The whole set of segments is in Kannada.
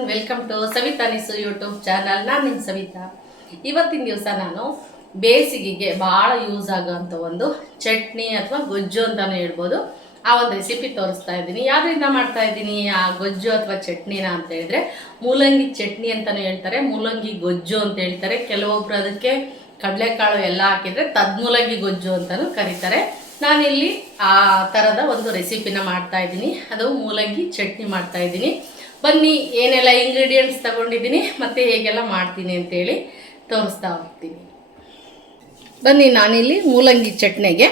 ಎವ್ರಿವನ್, ವೆಲ್ಕಮ್ ಟು ಸವಿತಾ ನಿಸು ಯೂಟ್ಯೂಬ್ ಚಾನಲ್. ನಾನು ನಿಮ್ಮ ಸವಿತಾ. ಇವತ್ತಿನ ದಿವಸ ನಾನು ಬೇಸಿಗೆಗೆ ಭಾಳ ಯೂಸ್ ಆಗೋಂಥ ಒಂದು ಚಟ್ನಿ ಅಥವಾ ಗೊಜ್ಜು ಅಂತಲೇ ಹೇಳ್ಬೋದು, ಆ ಒಂದು ರೆಸಿಪಿ ತೋರಿಸ್ತಾ ಇದ್ದೀನಿ. ಯಾವುದರಿಂದ ಮಾಡ್ತಾ ಇದ್ದೀನಿ ಆ ಗೊಜ್ಜು ಅಥವಾ ಚಟ್ನಿನ ಅಂತ ಹೇಳಿದ್ರೆ, ಮೂಲಂಗಿ ಚಟ್ನಿ ಅಂತಲೂ ಹೇಳ್ತಾರೆ, ಮೂಲಂಗಿ ಗೊಜ್ಜು ಅಂತ ಹೇಳ್ತಾರೆ. ಕೆಲವೊಬ್ರು ಅದಕ್ಕೆ ಕಡಲೆಕಾಳು ಎಲ್ಲ ಹಾಕಿದರೆ ಮೂಲಂಗಿ ಗೊಜ್ಜು ಅಂತಲೂ ಕರೀತಾರೆ. ನಾನಿಲ್ಲಿ ಆ ಥರದ ಒಂದು ರೆಸಿಪಿನ ಮಾಡ್ತಾ ಇದ್ದೀನಿ, ಅದು ಮೂಲಂಗಿ ಚಟ್ನಿ ಮಾಡ್ತಾ ಇದ್ದೀನಿ. ಬನ್ನಿ ಏನೆಲ್ಲ ಇಂಗ್ರೀಡಿಯೆಂಟ್ಸ್ ತಗೊಂಡಿದ್ದೀನಿ ಮತ್ತು ಹೇಗೆಲ್ಲ ಮಾಡ್ತೀನಿ ಅಂತೇಳಿ ತೋರಿಸ್ತಾ ಹೋಗ್ತೀನಿ. ಬನ್ನಿ, ನಾನಿಲ್ಲಿ ಮೂಲಂಗಿ ಚಟ್ನಿಗೆ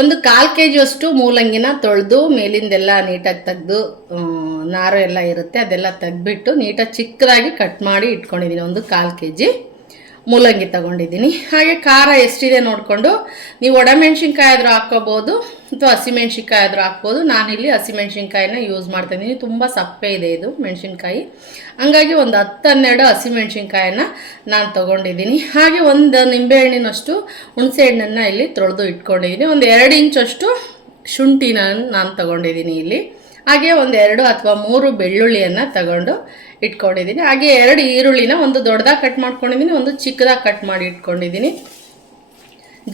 ಒಂದು 1/4 kg ಅಷ್ಟು ಮೂಲಂಗಿನ ತೊಳೆದು ಮೇಲಿಂದೆಲ್ಲ ನೀಟಾಗಿ ತೆಗೆದು ನಾರು ಎಲ್ಲ ಇರುತ್ತೆ ಅದೆಲ್ಲ ತೆಗೆದ್ಬಿಟ್ಟು ನೀಟಾಗಿ ಚಿಕ್ಕದಾಗಿ ಕಟ್ ಮಾಡಿ ಇಟ್ಕೊಂಡಿದ್ದೀನಿ. ಒಂದು 1/4 kg ಮೂಲಂಗಿ ತಗೊಂಡಿದ್ದೀನಿ. ಹಾಗೆ ಖಾರ ಎಷ್ಟಿದೆ ನೋಡಿಕೊಂಡು ನೀವು ಒಣಮೆಣ್ಸಿನ್ಕಾಯಿ ಆದರೂ ಹಾಕ್ಕೋಬೋದು ಅಥವಾ ಹಸಿಮೆಣ್ಸಿನ್ಕಾಯಿ ಆದರೂ ಹಾಕ್ಬೋದು. ನಾನಿಲ್ಲಿ ಹಸಿಮೆಣ್ಸಿನ್ಕಾಯಿನ ಯೂಸ್ ಮಾಡ್ತಾಯಿದ್ದೀನಿ, ತುಂಬ ಸಪ್ಪೆ ಇದೆ ಇದು ಮೆಣಸಿನ್ಕಾಯಿ, ಹಂಗಾಗಿ ಒಂದು 10-12 ಹಸಿಮೆಣ್ಸಿನ್ಕಾಯಿನ ನಾನು ತೊಗೊಂಡಿದ್ದೀನಿ. ಹಾಗೆ ಒಂದು ನಿಂಬೆಹಣ್ಣಿನಷ್ಟು ಹುಣಸೆ ಹಣ್ಣನ್ನು ಇಲ್ಲಿ ತೊಳೆದು ಇಟ್ಕೊಂಡಿದ್ದೀನಿ. ಒಂದು 2 ಇಂಚಷ್ಟು ಶುಂಠಿನ ನಾನು ತೊಗೊಂಡಿದ್ದೀನಿ ಇಲ್ಲಿ. ಹಾಗೆ ಒಂದು 2 ಅಥವಾ 3 ಬೆಳ್ಳುಳ್ಳಿಯನ್ನು ತಗೊಂಡು ಇಟ್ಕೊಂಡಿದ್ದೀನಿ. ಹಾಗೆ 2 ಈರುಳ್ಳಿನ ಒಂದು ದೊಡ್ಡದಾಗಿ ಕಟ್ ಮಾಡ್ಕೊಂಡಿದ್ದೀನಿ, ಒಂದು ಚಿಕ್ಕದಾಗಿ ಕಟ್ ಮಾಡಿ ಇಟ್ಕೊಂಡಿದ್ದೀನಿ.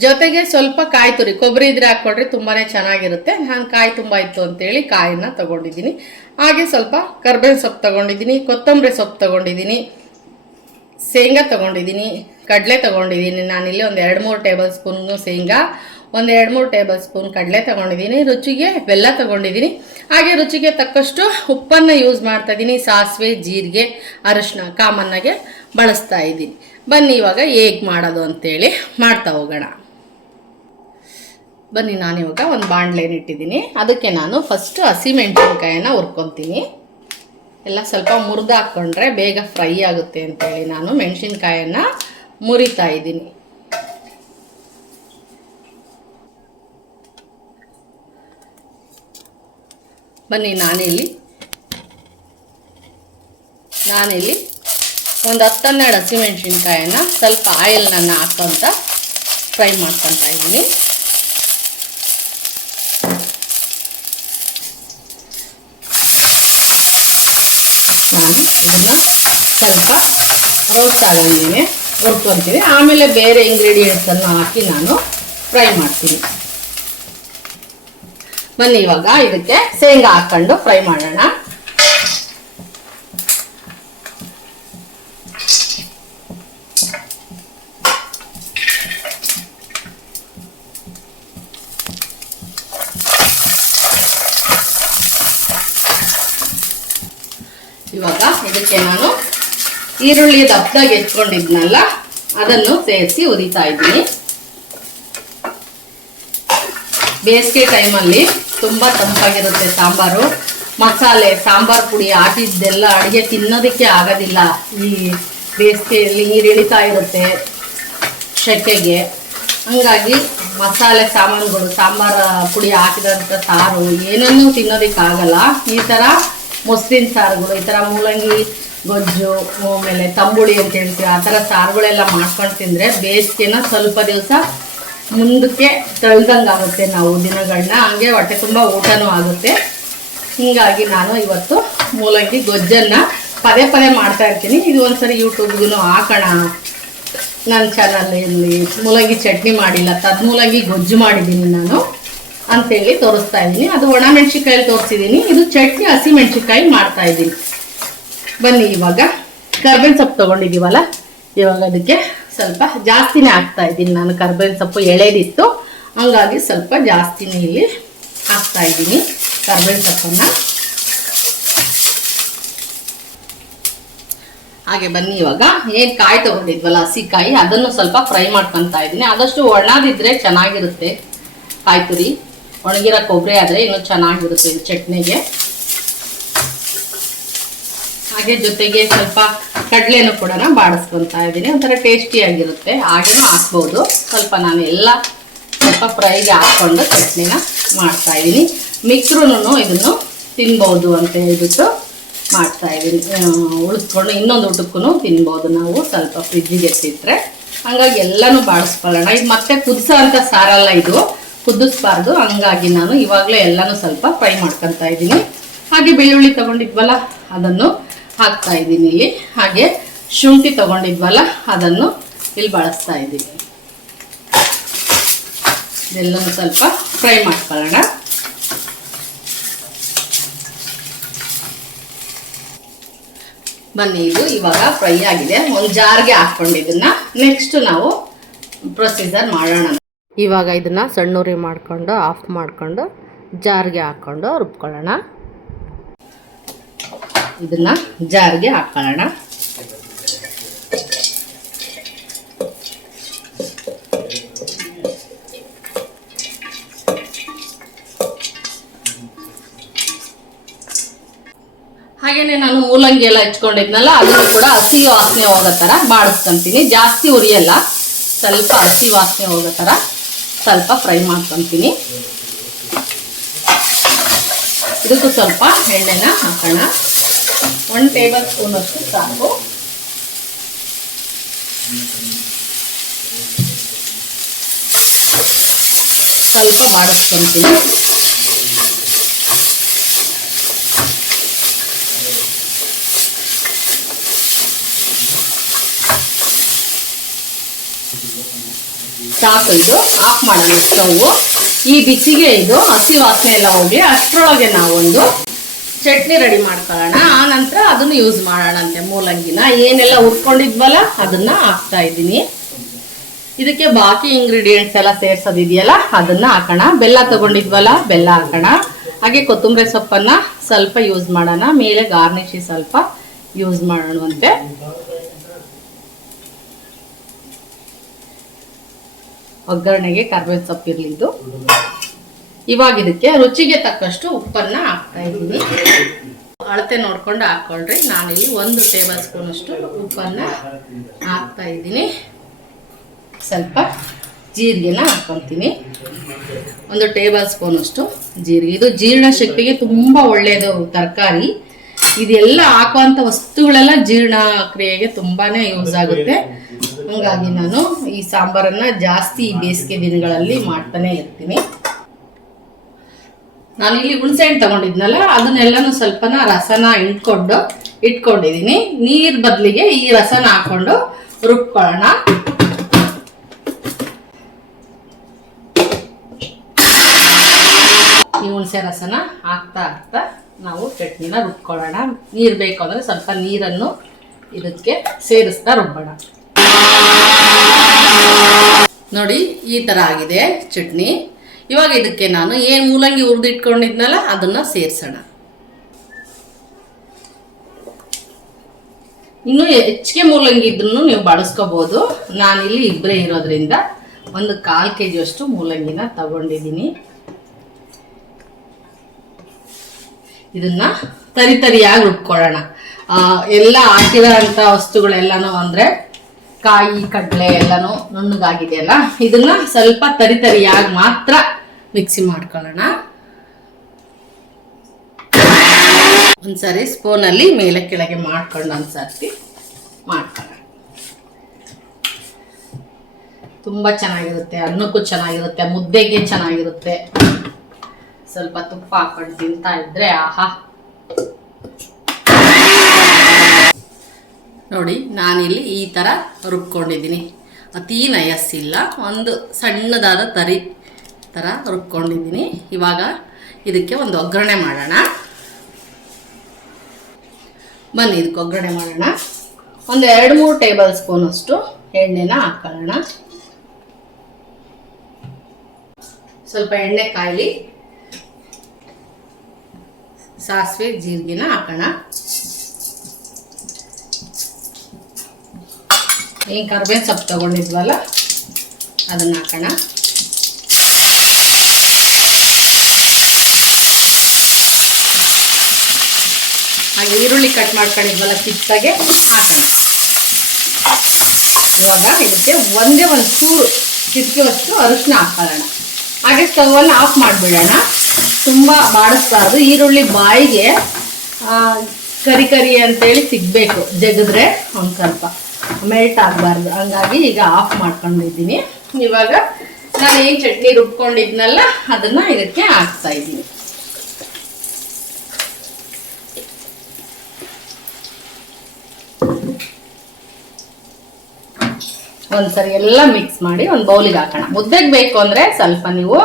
ಜೊತೆಗೆ ಸ್ವಲ್ಪ ಕಾಯಿ ತುರಿ, ಕೊಬ್ಬರಿ ಇದ್ರೆ ಹಾಕ್ಕೊಂಡ್ರೆ ತುಂಬಾ ಚೆನ್ನಾಗಿರುತ್ತೆ. ನಾನು ಕಾಯಿ ತುಂಬ ಇತ್ತು ಅಂತೇಳಿ ಕಾಯಿನ ತೊಗೊಂಡಿದ್ದೀನಿ. ಹಾಗೆ ಸ್ವಲ್ಪ ಕರ್ಬೇವಿನ ಸೊಪ್ಪು ತೊಗೊಂಡಿದ್ದೀನಿ, ಕೊತ್ತಂಬರಿ ಸೊಪ್ಪು ತೊಗೊಂಡಿದ್ದೀನಿ, ಶೇಂಗಾ ತೊಗೊಂಡಿದ್ದೀನಿ, ಕಡಲೆ ತೊಗೊಂಡಿದ್ದೀನಿ. ನಾನಿಲ್ಲಿ ಒಂದು 2-3 ಟೇಬಲ್ ಸ್ಪೂನು ಶೇಂಗಾ, ಒಂದು 2-3 ಟೇಬಲ್ ಸ್ಪೂನ್ ಕಡಲೆ ತೊಗೊಂಡಿದ್ದೀನಿ, ರುಚಿಗೆ ಬೆಲ್ಲ ತೊಗೊಂಡಿದ್ದೀನಿ. ಹಾಗೆ ರುಚಿಗೆ ತಕ್ಕಷ್ಟು ಉಪ್ಪನ್ನು ಯೂಸ್ ಮಾಡ್ತಾ ಇದ್ದೀನಿ. ಸಾಸಿವೆ, ಜೀರಿಗೆ, ಅರಿಶಿನ ಕಾಮನ್ನಾಗೆ ಬಳಸ್ತಾ ಇದ್ದೀನಿ. ಬನ್ನಿ ಇವಾಗ ಹೇಗೆ ಮಾಡೋದು ಅಂತೇಳಿ ಮಾಡ್ತಾ ಹೋಗೋಣ. ಬನ್ನಿ, ನಾನಿವಾಗ ಒಂದು ಬಾಣಲೆನ ಇಟ್ಟಿದ್ದೀನಿ. ಅದಕ್ಕೆ ನಾನು ಫಸ್ಟು ಹಸಿಮೆಣ್ಸಿನ್ಕಾಯಿನ ಹುರ್ಕೊತೀನಿ. ಎಲ್ಲ ಸ್ವಲ್ಪ ಮುರಿದು ಹಾಕ್ಕೊಂಡ್ರೆ ಬೇಗ ಫ್ರೈ ಆಗುತ್ತೆ ಅಂತೇಳಿ ನಾನು ಮೆಣಸಿನ್ಕಾಯನ್ನು ಮುರಿತಾ ಇದ್ದೀನಿ. ಬನ್ನಿ, ನಾನಿಲ್ಲಿ ಒಂದು 10-12 ಹಸಿಮೆಣ್ಸಿನ್ಕಾಯನ್ನು ಸ್ವಲ್ಪ ಆಯಿಲ್ನನ್ನು ಹಾಕ್ಕೊಂತ ಫ್ರೈ ಮಾಡ್ಕೊತಾ ಇದ್ದೀನಿ. ನಾನು ಇದನ್ನು ಸ್ವಲ್ಪ ರೋಸ್ಟ್ ಆಗೋಂಗೆ ಹುರ್ಕೊತೀನಿ. ಆಮೇಲೆ ಬೇರೆ ಇಂಗ್ರೀಡಿಯೆಂಟ್ಸನ್ನು ಹಾಕಿ ನಾನು ಫ್ರೈ ಮಾಡ್ತೀನಿ. ಬನ್ನಿ, ಇವಾಗ ಇದಕ್ಕೆ ಶೇಂಗಾ ಹಾಕ್ಕೊಂಡು ಫ್ರೈ ಮಾಡೋಣ. ಇವಾಗ ಇದಕ್ಕೆ ನಾನು ಈರುಳ್ಳಿ ದಪ್ಪದಾಗಿ ಎತ್ಕೊಂಡಿದ್ನಲ್ಲ ಅದನ್ನು ಸೇರಿಸಿ ಉರಿತಾ ಇದ್ದೀನಿ. ಬೇಸಿಗೆ ಟೈಮಲ್ಲಿ ತುಂಬ ತಂಪಾಗಿರುತ್ತೆ ಸಾಂಬಾರು. ಮಸಾಲೆ ಸಾಂಬಾರು ಪುಡಿ ಹಾಕಿದ್ದೆಲ್ಲ ಅಡುಗೆ ತಿನ್ನೋದಕ್ಕೆ ಆಗೋದಿಲ್ಲ. ಈ ಬೇಸಿಗೆಯಲ್ಲಿ ನೀರು ಇಳಿತಾ ಇರುತ್ತೆ ಸೆಕೆಗೆ, ಹಾಗಾಗಿ ಮಸಾಲೆ ಸಾಮಾನುಗಳು, ಸಾಂಬಾರು ಪುಡಿ ಹಾಕಿದಂಥ ಸಾರು ಏನನ್ನೂ ತಿನ್ನೋದಕ್ಕಾಗಲ್ಲ. ಈ ಥರ ಮೊಸರಿನ ಸಾರುಗಳು, ಈ ಥರ ಮೂಲಂಗಿ ಗೊಜ್ಜು, ಆಮೇಲೆ ತಂಬುಳಿ ಅಂತ ಹೇಳ್ತೀವಿ, ಆ ಥರ ಸಾರುಗಳೆಲ್ಲ ಮಾಡ್ಕೊಂಡು ತಿಂದರೆ ಬೇಸಿಗೆನ ಸ್ವಲ್ಪ ದಿವಸ ಮುಂದಕ್ಕೆ ತಳ್ದಂಗೆ ಆಗುತ್ತೆ ನಾವು ದಿನಗಳನ್ನ. ಹಾಗೆ ಹೊಟ್ಟೆ ತುಂಬ ಊಟನೂ ಆಗುತ್ತೆ. ಹೀಗಾಗಿ ನಾನು ಇವತ್ತು ಮೂಲಂಗಿ ಗೊಜ್ಜನ್ನು ಪದೇ ಮಾಡ್ತಾ ಇರ್ತೀನಿ. ಇದು ಒಂದ್ಸರಿ ಯೂಟ್ಯೂಬ್ಗೂ ಹಾಕೋಣ, ನನ್ನ ಚಾನಲಲ್ಲಿ ಮೂಲಂಗಿ ಚಟ್ನಿ ಮಾಡಿಲ್ಲ, ಮೂಲಂಗಿ ಗೊಜ್ಜು ಮಾಡಿದ್ದೀನಿ ನಾನು ಅಂಥೇಳಿ ತೋರಿಸ್ತಾ ಇದ್ದೀನಿ. ಅದು ಒಣ ಮೆಣಸಿನ್ಕಾಯಲ್ಲಿ ತೋರಿಸಿದ್ದೀನಿ, ಇದು ಚಟ್ನಿ ಹಸಿ ಮೆಣಸಿನ್ಕಾಯಿ ಮಾಡ್ತಾ ಇದ್ದೀನಿ. ಬನ್ನಿ, ಇವಾಗ ಕರ್ಬೇವಿನ ಸೊಪ್ಪು ತೊಗೊಂಡಿದ್ದೀವಲ್ಲ, ಇವಾಗ ಅದಕ್ಕೆ ಸ್ವಲ್ಪ ಜಾಸ್ತಿನೇ ಹಾಕ್ತಾ ಇದ್ದೀನಿ ನಾನು. ಕರ್ಬೇವಿನ ಸೊಪ್ಪು ಎಳೆದಿತ್ತು, ಹಂಗಾಗಿ ಸ್ವಲ್ಪ ಜಾಸ್ತಿನೇ ಇಲ್ಲಿ ಹಾಕ್ತಾ ಇದ್ದೀನಿ ಕರ್ಬೇವಿನ ಸೊಪ್ಪನ್ನು. ಹಾಗೆ ಬನ್ನಿ, ಇವಾಗ ಏನು ಕಾಯಿ ತೊಗೊಂಡಿದ್ವಲ್ಲ ಹಸಿಕಾಯಿ, ಅದನ್ನು ಸ್ವಲ್ಪ ಫ್ರೈ ಮಾಡ್ಕೊತಾ ಇದ್ದೀನಿ. ಆದಷ್ಟು ಒಣದಿದ್ರೆ ಚೆನ್ನಾಗಿರುತ್ತೆ. ಕಾಯಿ ತುರಿ ಒಣಗಿರೋ ಕೊಬ್ಬರಿ ಆದರೆ ಇನ್ನೂ ಚೆನ್ನಾಗಿರುತ್ತೆ ಇದು ಚಟ್ನಿಗೆ. ಹಾಗೆ ಜೊತೆಗೆ ಸ್ವಲ್ಪ ಕಡಲೆನೂ ಕೂಡ ಬಾಡಿಸ್ಕೊತಾ ಇದ್ದೀನಿ, ಒಂಥರ ಟೇಸ್ಟಿಯಾಗಿರುತ್ತೆ. ಹಾಗೇನೂ ಹಾಕ್ಬೋದು. ಸ್ವಲ್ಪ ನಾನು ಎಲ್ಲ ಸ್ವಲ್ಪ ಫ್ರೈಗೆ ಹಾಕ್ಕೊಂಡು ಚಟ್ನಿನ ಮಾಡ್ತಾಯಿದ್ದೀನಿ. ಮಿಕ್ಸ್ರೂ ಇದನ್ನು ತಿನ್ಬೋದು ಅಂತ ಹೇಳ್ಬಿಟ್ಟು ಮಾಡ್ತಾಯಿದ್ದೀನಿ. ಉಳಿಸ್ಕೊಂಡು ಇನ್ನೊಂದು ಊಟಕ್ಕೂ ತಿನ್ಬೋದು ನಾವು, ಸ್ವಲ್ಪ ಫ್ರಿಜ್ಜಿಗೆ ಎತ್ತಿಟ್ರೆ. ಹಾಗಾಗಿ ಎಲ್ಲನೂ ಬಾಡಿಸ್ಕೊಳ್ಳೋಣ. ಇದು ಮತ್ತೆ ಕುದಿಸೋ ಅಂಥ ಸಾರಲ್ಲ, ಇದು ಕುದಿಸ್ಬಾರ್ದು. ಹಂಗಾಗಿ ನಾನು ಇವಾಗಲೇ ಎಲ್ಲನೂ ಸ್ವಲ್ಪ ಫ್ರೈ ಮಾಡ್ಕೊತಾ ಇದ್ದೀನಿ. ಹಾಗೆ ಬೆಳ್ಳುಳ್ಳಿ ತೊಗೊಂಡಿದ್ವಲ್ಲ ಅದನ್ನು ಹಾಕ್ತಾ ಇದ್ದೀನಿ ಇಲ್ಲಿ. ಹಾಗೆ ಶುಂಠಿ ತಗೊಂಡಿದ್ವಲ್ಲ ಅದನ್ನು ಇಲ್ಲಿ ಬಳಸ್ತಾ ಇದ್ದೀನಿ. ಇದೆಲ್ಲನೂ ಸ್ವಲ್ಪ ಫ್ರೈ ಮಾಡ್ಕೊಳ್ಳೋಣ. ಬನ್ನಿ, ಇದು ಇವಾಗ ಫ್ರೈ ಆಗಿದೆ. ಒಂದು ಜಾರ್ಗೆ ಹಾಕ್ಕೊಂಡಿದ್ದನ್ನ ನೆಕ್ಸ್ಟ್ ನಾವು ಪ್ರೊಸೀಜರ್ ಮಾಡೋಣ. ಇವಾಗ ಇದನ್ನ ಸಣ್ಣೂರಿ ಮಾಡ್ಕೊಂಡು ಆಫ್ ಮಾಡ್ಕೊಂಡು ಜಾರ್ಗೆ ಹಾಕ್ಕೊಂಡು ರುಬ್ಕೊಳ್ಳೋಣ. ಇದನ್ನ ಜಾರ್ಗೆ ಹಾಕ್ಕೊಳ್ಳೋಣ. ಹಾಗೇನೆ ನಾನು ಮೂಲಂಗಿ ಎಲ್ಲ ಹಚ್ಕೊಂಡಿದ್ನಲ್ಲ ಅದನ್ನು ಕೂಡ ಹಸಿ ವಾಸನೆ ಹೋಗೋ ಥರ ಬಾಡಿಸ್ಕೊಂತೀನಿ. ಜಾಸ್ತಿ ಉರಿಯಲ್ಲ, ಸ್ವಲ್ಪ ಹಸಿ ವಾಸನೆ ಹೋಗೋ ಥರ ಸ್ವಲ್ಪ ಫ್ರೈ ಮಾಡ್ಕೊತೀನಿ. ಇದಕ್ಕೂ ಸ್ವಲ್ಪ ಎಣ್ಣೆನ ಹಾಕೋಣ. 1 ಟೇಬಲ್ ಸ್ಪೂನ್ ಅಷ್ಟು ಸಾಕು. ಸ್ವಲ್ಪ ಬಾಡಿಸ್ಕೊತೀನಿ. ಸಾಕು, ಇದು ಆಫ್ ಮಾಡೋಣ ಸ್ಟವ್. ಈ ಬಿಸಿಗೆ ಇದು ಹಸಿ ವಾಸನೆ ಎಲ್ಲ ಹೋಗಿ ಅಷ್ಟರೊಳಗೆ ನಾವೊಂದು ಚಟ್ನಿ ರೆಡಿ ಮಾಡ್ಕೊಳ್ಳೋಣ. ಆ ನಂತರ ಅದನ್ನು ಯೂಸ್ ಮಾಡೋಣಂತೆ. ಮೂಲಂಗಿನ ಏನೆಲ್ಲ ಹುರ್ಕೊಂಡಿದ್ವಲ್ಲ ಅದನ್ನ ಹಾಕ್ತಾ ಇದ್ದೀನಿ. ಇದಕ್ಕೆ ಬಾಕಿ ಇಂಗ್ರೀಡಿಯೆಂಟ್ಸ್ ಎಲ್ಲ ಸೇರ್ಸೋದಿದೆಯಲ್ಲ ಅದನ್ನ ಹಾಕೋಣ. ಬೆಲ್ಲ ತಗೊಂಡಿದ್ವಲ್ಲ ಬೆಲ್ಲ ಹಾಕೋಣ. ಹಾಗೆ ಕೊತ್ತಂಬರಿ ಸೊಪ್ಪನ್ನ ಸ್ವಲ್ಪ ಯೂಸ್ ಮಾಡೋಣ. ಮೇಲೆ ಗಾರ್ನಿಶಿ ಸ್ವಲ್ಪ ಯೂಸ್ ಮಾಡೋಣವಂತೆ. ಒಗ್ಗರಣೆಗೆ ಕರಿಬೇವು ಸೊಪ್ಪು ಇರಲಿದ್ದು. ಇವಾಗ ಇದಕ್ಕೆ ರುಚಿಗೆ ತಕ್ಕಷ್ಟು ಉಪ್ಪನ್ನ ಹಾಕ್ತಾ ಇದ್ದೀನಿ. ಅಳತೆ ನೋಡ್ಕೊಂಡು ಹಾಕ್ಕೊಳ್ರಿ. ನಾನಿಲ್ಲಿ 1 ಟೇಬಲ್ ಸ್ಪೂನ್ ಅಷ್ಟು ಉಪ್ಪನ್ನ ಹಾಕ್ತಾ ಇದ್ದೀನಿ. ಸ್ವಲ್ಪ ಜೀರಿಗೆನ ಹಾಕ್ಕೊತೀನಿ. 1 ಟೇಬಲ್ ಸ್ಪೂನ್ ಅಷ್ಟು ಜೀರಿಗೆ. ಇದು ಜೀರ್ಣಶಕ್ತಿಗೆ ತುಂಬ ಒಳ್ಳೆಯದು ತರಕಾರಿ. ಇದೆಲ್ಲ ಹಾಕುವಂಥ ವಸ್ತುಗಳೆಲ್ಲ ಜೀರ್ಣಕ್ರಿಯೆಗೆ ತುಂಬಾನೇ ಯೂಸ್ ಆಗುತ್ತೆ. ಹಾಗಾಗಿ ನಾನು ಈ ಸಾಂಬಾರನ್ನ ಜಾಸ್ತಿ ಈ ಬೇಸಿಗೆ ದಿನಗಳಲ್ಲಿ ಮಾಡ್ತಾನೆ ಇರ್ತೀನಿ. ನಾನು ಇಲ್ಲಿ ಹುಣಸೆಹಣ್ಣು ತಗೊಂಡಿದ್ನಲ್ಲ ಅದನ್ನೆಲ್ಲನೂ ಸ್ವಲ್ಪನ ರಸನ ಇಟ್ಕೊಂಡಿದ್ದೀನಿ. ನೀರ್ ಬದಲಿಗೆ ಈ ರಸನ ಹಾಕೊಂಡು ರುಬ್ಕೊಳ್ಳೋಣ. ಈ ಹುಣಸೆ ರಸನ ಹಾಕ್ತಾ ನಾವು ಚಟ್ನಿನ ರುಬ್ಕೊಳ್ಳೋಣ. ನೀರು ಬೇಕು ಅಂದ್ರೆ ಸ್ವಲ್ಪ ನೀರನ್ನು ಇದಕ್ಕೆ ಸೇರಿಸ್ತಾ ರುಬ್ಬೋಣ. ನೋಡಿ, ಈ ತರ ಆಗಿದೆ ಚಟ್ನಿ. ಇವಾಗ ಇದಕ್ಕೆ ನಾನು ಏನು ಮೂಲಂಗಿ ಹುರಿದಿಟ್ಕೊಂಡಿದ್ನಲ್ಲ ಅದನ್ನ ಸೇರಿಸೋಣ. ಇನ್ನು ಹೆಚ್ಚಿಗೆ ಮೂಲಂಗಿ ಇದ್ರೂ ನೀವು ಬಳಸ್ಕೋಬಹುದು. ನಾನಿಲ್ಲಿ ಇಬ್ಬರೇ ಇರೋದ್ರಿಂದ 1/4 kg ಅಷ್ಟು ಮೂಲಂಗಿನ ತಗೊಂಡಿದ್ದೀನಿ. ಇದನ್ನ ತರಿಯಾಗಿ ರುಬ್ಕೊಳ್ಳೋಣ. ಎಲ್ಲ ಹಾಕಿರೋ ಅಂತ ವಸ್ತುಗಳೆಲ್ಲನೂ ಅಂದ್ರೆ ಕಾಯಿ ಕಡಲೆ ಎಲ್ಲನೂ ನುಣ್ಣಗಾಗಿದೆಯಲ್ಲ, ಇದನ್ನ ಸ್ವಲ್ಪ ತರಿಯಾಗಿ ಮಾತ್ರ ಮಿಕ್ಸಿ ಮಾಡ್ಕೊಳ್ಳೋಣ. ಒಂದ್ಸರಿ ಸ್ಪೂನಲ್ಲಿ ಮೇಲೆ ಕೆಳಗೆ ಮಾಡ್ಕೊಂಡು ಒಂದ್ಸರ್ತಿ ಮಾಡ್ಕೊಳ್ಳೋಣ. ತುಂಬಾ ಚೆನ್ನಾಗಿರುತ್ತೆ, ಅನ್ನಕ್ಕೂ ಚೆನ್ನಾಗಿರುತ್ತೆ, ಮುದ್ದೆಗೆ ಚೆನ್ನಾಗಿರುತ್ತೆ. ಸ್ವಲ್ಪ ತುಪ್ಪ ಹಾಕೊಂಡು ತಿಂತಾ ಇದ್ರೆ ಆಹಾ. ನೋಡಿ, ನಾನಿಲ್ಲಿ ಈ ತರ ರುಬ್ಕೊಂಡಿದ್ದೀನಿ. ಅತೀ ನಯಸ್ಸಿಲ್ಲ, ಒಂದು ಸಣ್ಣದಾದ ತರಿ ತರ ರುಬ್ಕೊಂಡಿದ್ದೀನಿ. ಇವಾಗ ಇದಕ್ಕೆ ಒಂದು ಒಗ್ಗರಣೆ ಮಾಡೋಣ. ಬನ್ನಿ, ಇದಕ್ಕೆ ಒಗ್ಗರಣೆ ಮಾಡೋಣ. ಒಂದು 2-3 ಟೇಬಲ್ ಸ್ಪೂನ್ ಅಷ್ಟು ಎಣ್ಣೆನ ಹಾಕೊಳ್ಳೋಣ. ಸ್ವಲ್ಪ ಎಣ್ಣೆ ಕಾಯಿಲಿ. ಸಾಸಿವೆ ಜೀರಿಗೆನ ಹಾಕೋಣ. ಏನು ಕರಿಬೇವು ಸೊಪ್ಪು ತಗೊಂಡಿದ್ವಲ್ಲ ಅದನ್ನ ಹಾಕೋಣ. ಹಾಗೆ ಈರುಳ್ಳಿ ಕಟ್ ಮಾಡ್ಕೊಂಡಿದ್ವಲ್ಲ ಚಿಕ್ಕದಾಗೆ ಹಾಕೋಣ. ಇವಾಗ ಇದಕ್ಕೆ ಒಂದೇ ಒಂದು ಚೂರು ಚಿಟಿಕೆಯಷ್ಟು ಅರಿಶಿನ ಹಾಕೊಳ್ಳೋಣ. ಹಾಗೆ ಸ್ಟವನ್ನು ಆಫ್ ಮಾಡಿಬಿಡೋಣ. ತುಂಬ ಬಾಡಿಸ್ಬಾರ್ದು. ಈರುಳ್ಳಿ ಬಾಯಿಗೆ ಕರಿ ಅಂತೇಳಿ ಸಿಗಬೇಕು, ಜಗದ್ರೆ ಒಂದು ಸ್ವಲ್ಪ ಮೆಲ್ಟ್ ಆಗಬಾರ್ದು. ಹಂಗಾಗಿ ಈಗ ಆಫ್ ಮಾಡ್ಕೊಂಡಿದ್ದೀನಿ. ಇವಾಗ ನಾನು ಏನು ಚಟ್ನಿ ರುಬ್ಕೊಂಡಿದ್ನಲ್ಲ ಅದನ್ನ ಇದಕ್ಕೆ ಹಾಕ್ತಾ ಇದ್ದೀನಿ. ಒಂದ್ಸರಿ ಎಲ್ಲ ಮಿಕ್ಸ್ ಮಾಡಿ ಒಂದು ಬೌಲಿಗೆ ಹಾಕೋಣ. ಮುದ್ದೆಗೆ ಬೇಕು ಅಂದರೆ ಸ್ವಲ್ಪ ನೀವು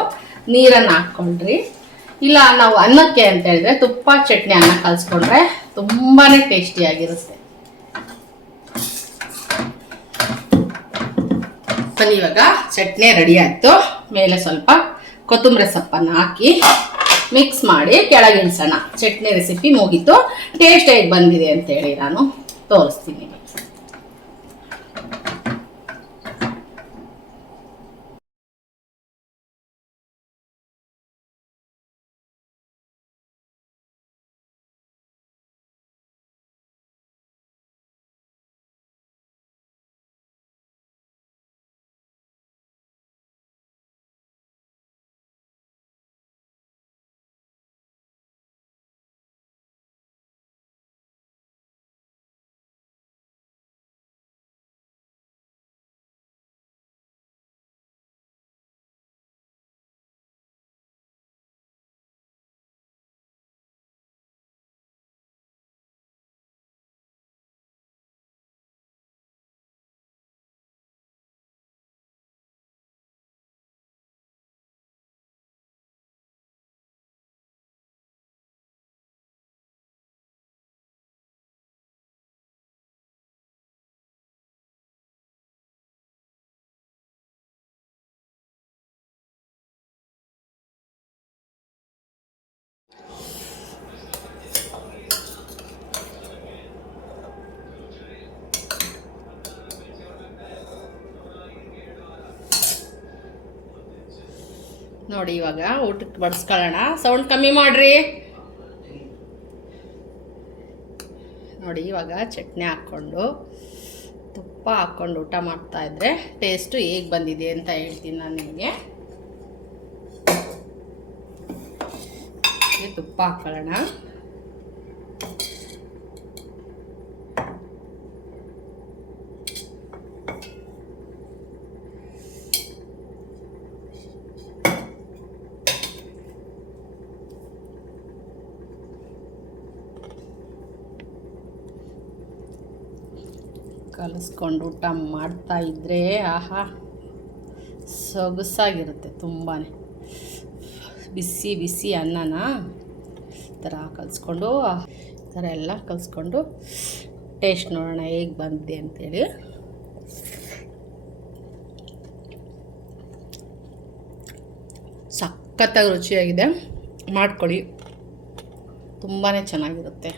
ನೀರನ್ನು ಹಾಕ್ಕೊಂಡ್ರಿ, ಇಲ್ಲ ನಾವು ಅನ್ನಕ್ಕೆ ಅಂತ ಹೇಳಿದ್ರೆ ತುಪ್ಪ ಚಟ್ನಿ ಅನ್ನ ಕಲಿಸ್ಕೊಂಡ್ರೆ ತುಂಬಾ ಟೇಸ್ಟಿಯಾಗಿರುತ್ತೆ. ಇವಾಗ ಚಟ್ನಿ ರೆಡಿ ಆಯಿತು. ಮೇಲೆ ಸ್ವಲ್ಪ ಕೊತ್ತಂಬರಿ ಸೊಪ್ಪನ್ನು ಹಾಕಿ ಮಿಕ್ಸ್ ಮಾಡಿ ಕೆಳಗೆ ಇಳಿಸೋಣ. ಚಟ್ನಿ ರೆಸಿಪಿ ಮುಗೀತು. ಟೇಸ್ಟ್ ಹೇಗೆ ಬಂದಿದೆ ಅಂತೇಳಿ ನಾನು ತೋರಿಸ್ತೀನಿ. ನೋಡಿ ಇವಾಗ ಊಟಕ್ಕೆ ಬಡಿಸ್ಕೊಳ್ಳೋಣ. ಸೌಂಡ್ ಕಮ್ಮಿ ಮಾಡ್ರಿ. ನೋಡಿ ಇವಾಗ ಚಟ್ನಿ ಹಾಕ್ಕೊಂಡು ತುಪ್ಪ ಹಾಕ್ಕೊಂಡು ಊಟ ಮಾಡ್ತಾಯಿದ್ರೆ ಟೇಸ್ಟು ಹೇಗೆ ಬಂದಿದೆ ಅಂತ ಹೇಳ್ತೀನಿ ನಾನು ನಿಮಗೆ. ತುಪ್ಪ ಹಾಕ್ಕೊಳ್ಳೋಣ. ಕಲಿಸ್ಕೊಂಡು ಊಟ ಮಾಡ್ತಾ ಇದ್ದರೆ ಆಹಾ ಸೊಗಸಾಗಿರುತ್ತೆ. ತುಂಬಾ ಬಿಸಿ ಬಿಸಿ ಅನ್ನನ ಈ ಥರ ಕಲಿಸ್ಕೊಂಡು ಈ ಥರ ಎಲ್ಲ ಕಲಿಸ್ಕೊಂಡು ಟೇಸ್ಟ್ ನೋಡೋಣ ಹೇಗೆ ಬಂದಿದೆ ಅಂತೇಳಿ. ಸಖತ್ತಾಗಿ ರುಚಿಯಾಗಿದೆ. ಮಾಡ್ಕೊಳ್ಳಿ, ತುಂಬಾ ಚೆನ್ನಾಗಿರುತ್ತೆ.